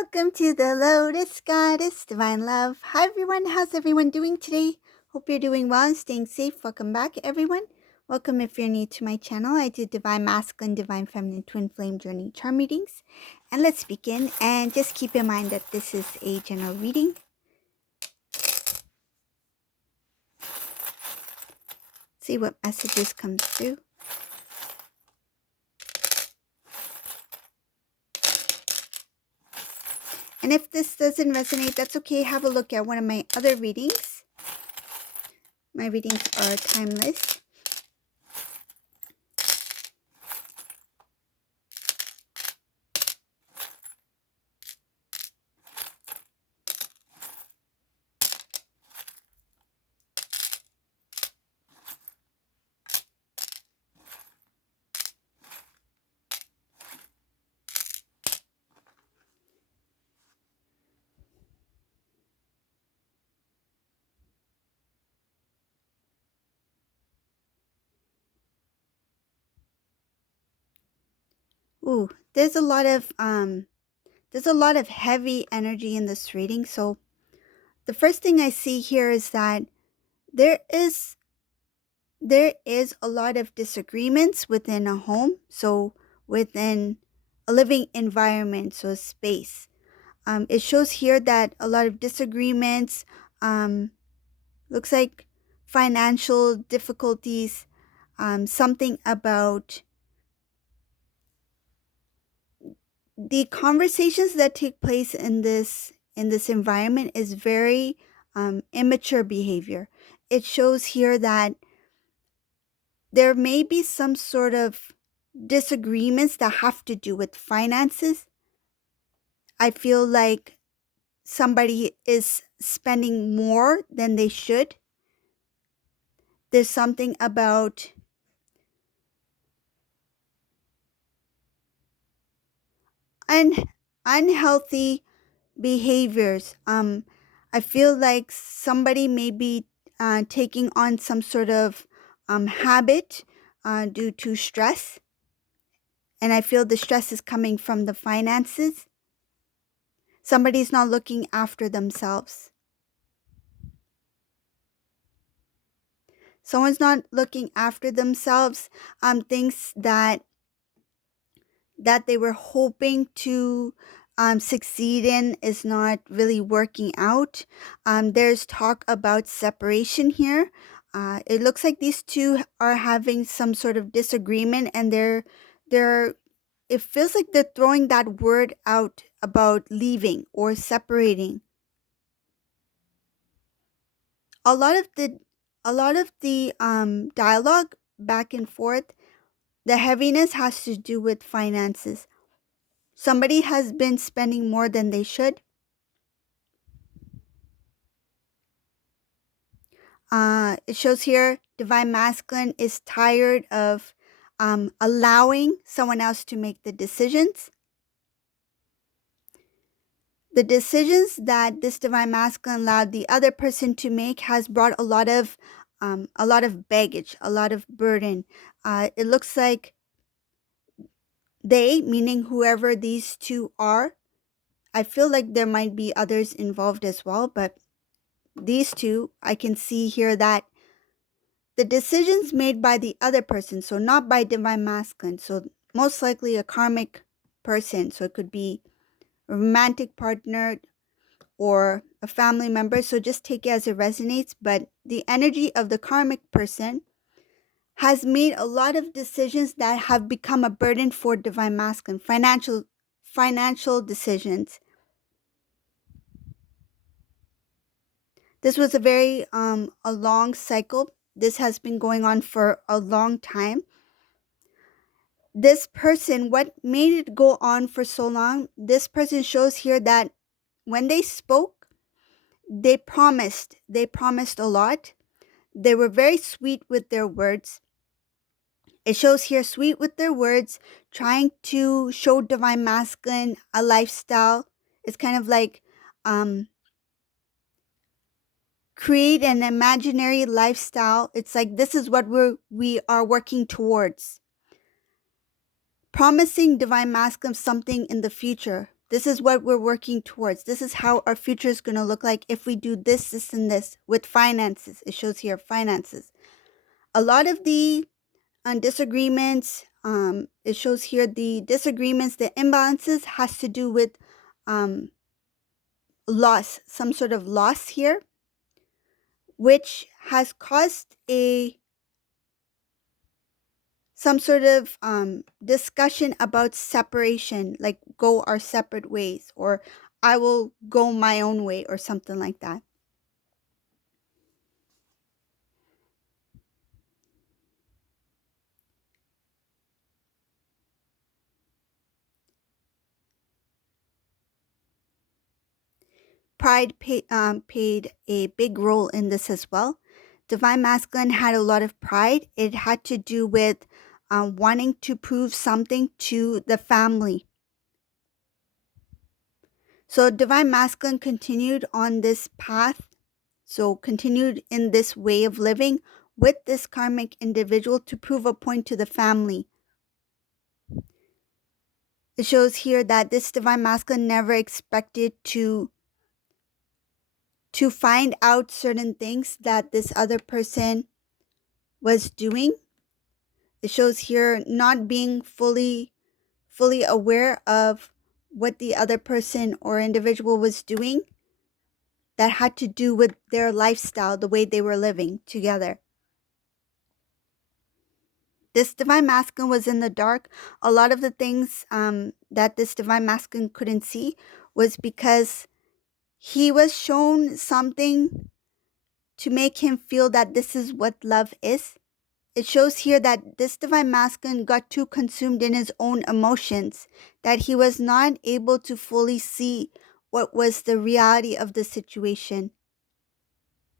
Welcome to the Lotus Goddess Divine Love. Hi everyone, how's everyone doing today? Hope you're doing well and staying safe. Welcome back everyone. Welcome if you're new to my channel. I do Divine Masculine, Divine Feminine, Twin Flame Journey Charm readings. And let's begin. And just keep in mind that this is a general reading. See what messages come through. And if this doesn't resonate, that's okay. Have a look at one of my other readings. My readings are timeless. Ooh, there's a lot of heavy energy in this reading. So the first thing I see here is that there is a lot of disagreements within a home, so within a living environment, so a space. It shows here that a lot of disagreements, looks like financial difficulties, something about the conversations that take place in this environment is very immature behavior. It shows here that there may be some sort of disagreements that have to do with finances. I feel like somebody is spending more than they should. There's something about unhealthy behaviors. I feel like somebody may be taking on some sort of habit due to stress. And I feel the stress is coming from the finances. Somebody's not looking after themselves. Someone's not looking after themselves. Things that they were hoping to succeed in is not really working out. There's talk about separation here. It looks like these two are having some sort of disagreement, and it feels like they're throwing that word out about leaving or separating. A lot of the dialogue back and forth, the heaviness has to do with finances. Somebody has been spending more than they should. It shows here Divine Masculine is tired of allowing someone else to make the decisions. The decisions that this Divine Masculine allowed the other person to make has brought a lot of baggage, a lot of burden. It looks like they, meaning whoever these two are, I feel like there might be others involved as well, but these two, I can see here that the decisions made by the other person, so not by Divine Masculine, so most likely a karmic person, so it could be a romantic partner or a family member, so just take it as it resonates. But the energy of the karmic person has made a lot of decisions that have become a burden for Divine Masculine, financial decisions. This was a very a long cycle. This has been going on for a long time. This person, what made it go on for so long, this person shows here that when they spoke, they promised a lot. They were very sweet with their words. It shows here sweet with their words, trying to show Divine Masculine a lifestyle. It's kind of like create an imaginary lifestyle. It's like this is what we are working towards. Promising Divine Masculine something in the future. This is what we're working towards. This is how our future is going to look like if we do this, this, and this with finances. It shows here finances. A lot of the disagreements, it shows here the disagreements, the imbalances has to do with loss, some sort of loss here, which has caused some sort of discussion about separation, like go our separate ways, or I will go my own way, or something like that. Pride paid a big role in this as well. Divine Masculine had a lot of pride. It had to do with wanting to prove something to the family. So Divine Masculine continued on this path, so continued in this way of living with this karmic individual to prove a point to the family. It shows here that this Divine Masculine never expected to find out certain things that this other person was doing. It shows here not being fully aware of what the other person or individual was doing that had to do with their lifestyle, the way they were living together. This Divine Masculine was in the dark. A lot of the things that this Divine Masculine couldn't see was because he was shown something to make him feel that this is what love is. It shows here that this Divine Masculine got too consumed in his own emotions that he was not able to fully see what was the reality of the situation.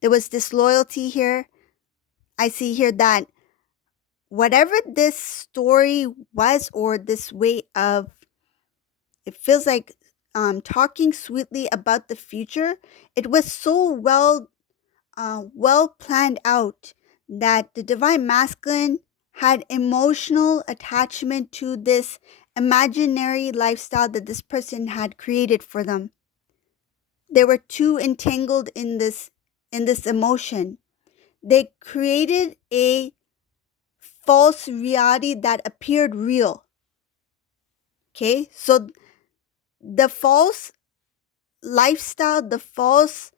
There was disloyalty here. I see here that whatever this story was, or this way of, it feels like talking sweetly about the future, it was so well planned out that the Divine Masculine had emotional attachment to this imaginary lifestyle that this person had created for them. They were too entangled in this emotion. They created a false reality that appeared real. Okay? So the false lifestyle, the false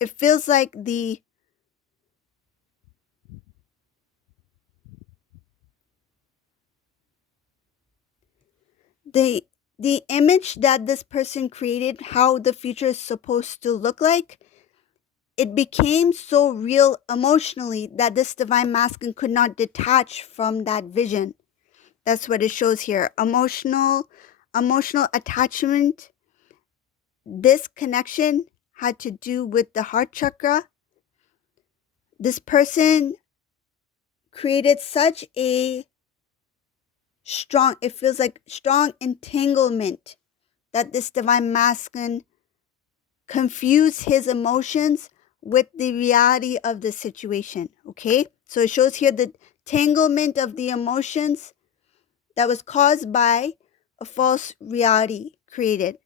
it feels like the image that this person created, how the future is supposed to look like, it became so real emotionally that this Divine Masculine could not detach from that vision. That's what it shows here. Emotional attachment. This connection had to do with the heart chakra. This person created such a strong, it feels like strong entanglement, that this Divine Masculine confused his emotions with the reality of the situation. Okay, so it shows here the tanglement of the emotions that was caused by a false reality created.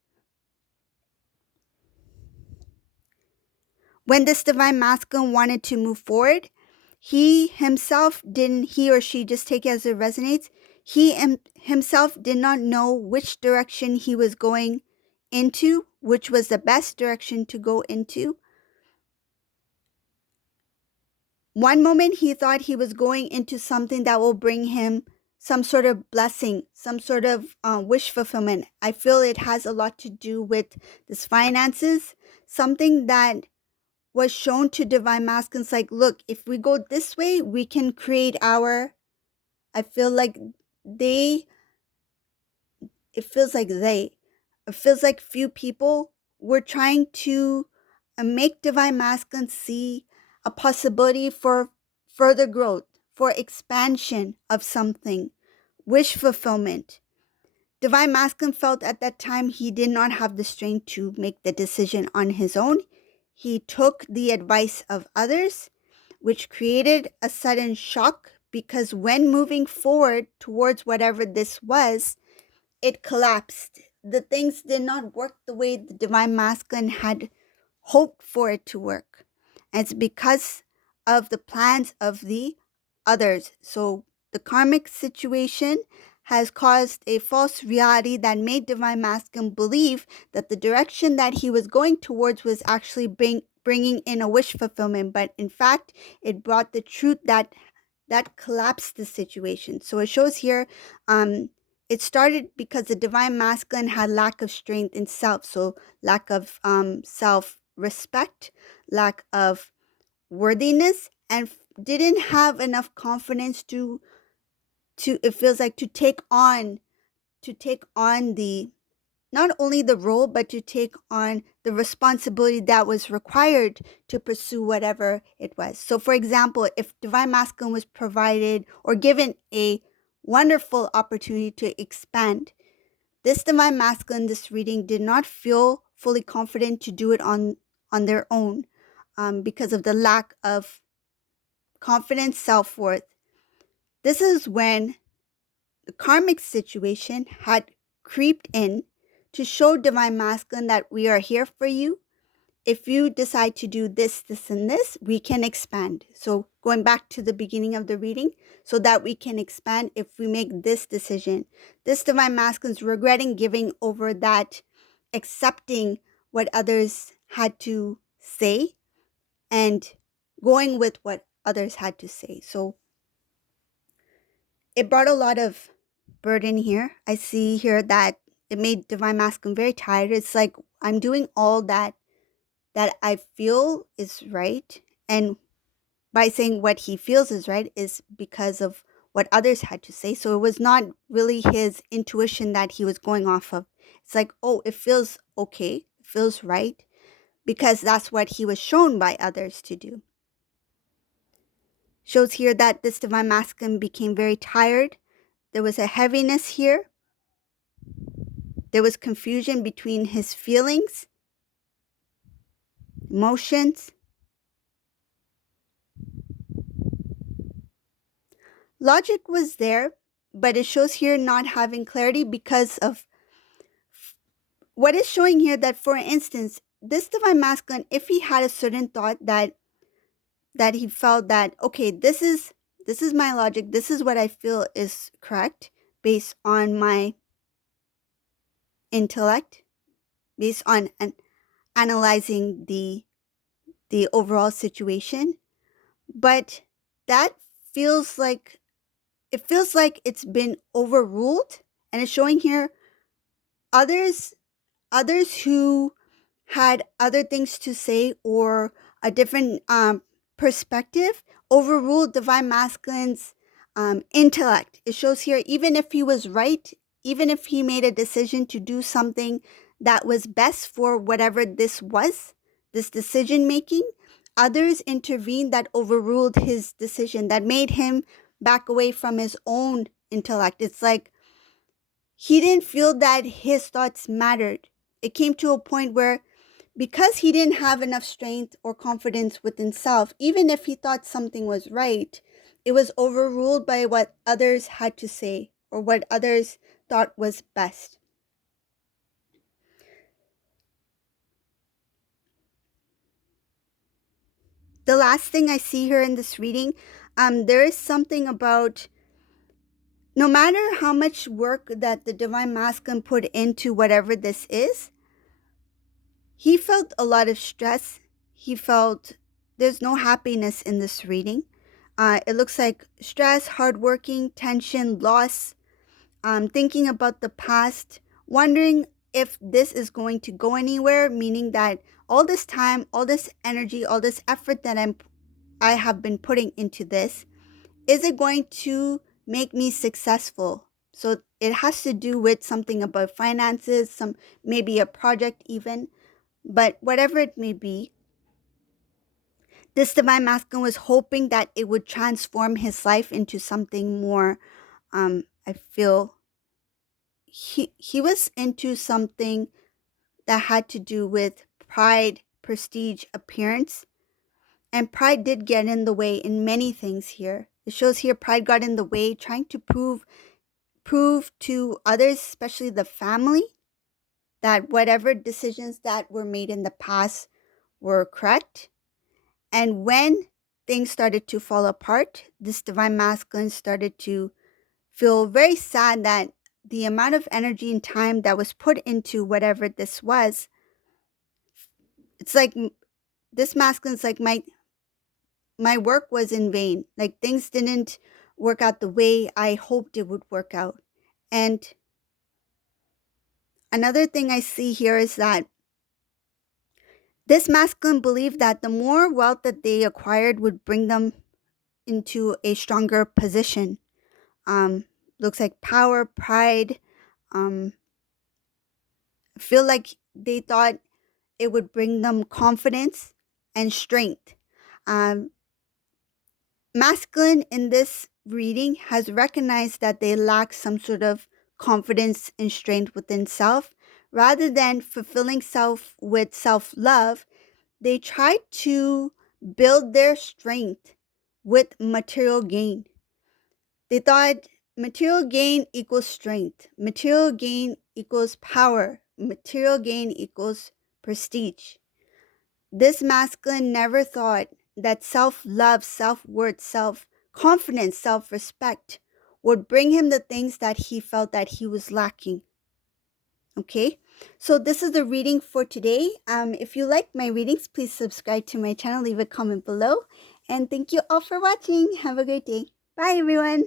When this Divine Masculine wanted to move forward, he or she, just take it as it resonates, he himself did not know which direction he was going into, which was the best direction to go into. One moment he thought he was going into something that will bring him some sort of blessing, some sort of wish fulfillment. I feel it has a lot to do with this finances, something that was shown to Divine Masculines, like, look, if we go this way, we can create our, I feel like they, it feels like they, it feels like few people were trying to make Divine Masculine see a possibility for further growth, for expansion of something, wish fulfillment. Divine Masculine felt at that time he did not have the strength to make the decision on his own. He took the advice of others, which created a sudden shock, because when moving forward towards whatever this was, it collapsed. The things did not work the way the divine masculine had hoped for it to work. And it's because of the plans of the others. So the karmic situation has caused a false reality that made divine masculine believe that the direction that he was going towards was actually bringing in a wish fulfillment, but in fact it brought the truth that collapsed the situation. So it shows here, it started because the divine masculine had lack of strength in self, so lack of self respect, lack of worthiness, and didn't have enough confidence to it feels like to take on the not only the role, but to take on the responsibility that was required to pursue whatever it was. So, for example, if divine masculine was provided or given a wonderful opportunity to expand, this divine masculine, this reading, did not feel fully confident to do it on their own, because of the lack of confidence, self worth. This is when the karmic situation had creeped in to show divine masculine that we are here for you. If you decide to do this, this, and this, we can expand. So going back to the beginning of the reading, so that we can expand if we make this decision. This divine masculine is regretting giving over that, accepting what others had to say and going with what others had to say. So it brought a lot of burden here. I see here that it made divine masculine very tired. It's like I'm doing all that I feel is right, and by saying what he feels is right is because of what others had to say. So it was not really his intuition that he was going off of. It's like, oh, it feels okay, it feels right, because that's what he was shown by others to do. Shows here that this divine masculine became very tired. There was a heaviness here. There was confusion between his feelings, emotions. Logic was there, but it shows here not having clarity because of what is showing here that, for instance, this divine masculine, if he had a certain thought that he felt that, okay, this is my logic, this is what I feel is correct based on my intellect, based on analyzing the overall situation, but that feels like it's been overruled, and it's showing here others who had other things to say or a different perspective overruled divine masculine's intellect. It shows here, even if he was right, even if he made a decision to do something that was best for whatever this was, this decision making, others intervened that overruled his decision, that made him back away from his own intellect. It's like he didn't feel that his thoughts mattered. It came to a point where, because he didn't have enough strength or confidence within self, even if he thought something was right, it was overruled by what others had to say or what others thought was best. The last thing I see here in this reading, there is something about, no matter how much work that the divine masculine put into whatever this is, he felt a lot of stress. He felt there's no happiness in this reading. It looks like stress, hardworking, tension, loss, thinking about the past, wondering if this is going to go anywhere, meaning that all this time, all this energy, all this effort that I have been putting into this, is it going to make me successful? So it has to do with something about finances, maybe a project even, but whatever it may be, this divine masculine was hoping that it would transform his life into something more. I feel he was into something that had to do with pride, prestige, appearance, and pride did get in the way in many things here. It shows here pride got in the way, trying to prove prove to others, especially the family, that whatever decisions that were made in the past were correct. And when things started to fall apart, this divine masculine started to feel very sad that the amount of energy and time that was put into whatever this was, it's like this masculine's like my work was in vain. Like things didn't work out the way I hoped it would work out. And another thing I see here is that this masculine believed that the more wealth that they acquired would bring them into a stronger position. Um, Looks like power, pride. I feel like they thought it would bring them confidence and strength. Um, Masculine in this reading has recognized that they lack some sort of confidence and strength within self. Rather than fulfilling self with self love, they try to build their strength with material gain. They thought material gain equals strength, material gain equals power, material gain equals prestige. This masculine never thought that self love, self worth, self confidence, self respect would bring him the things that he felt that he was lacking. Okay, so this is the reading for today. If you like my readings, please subscribe to my channel, leave a comment below, and thank you all for watching. Have a great day. Bye, everyone.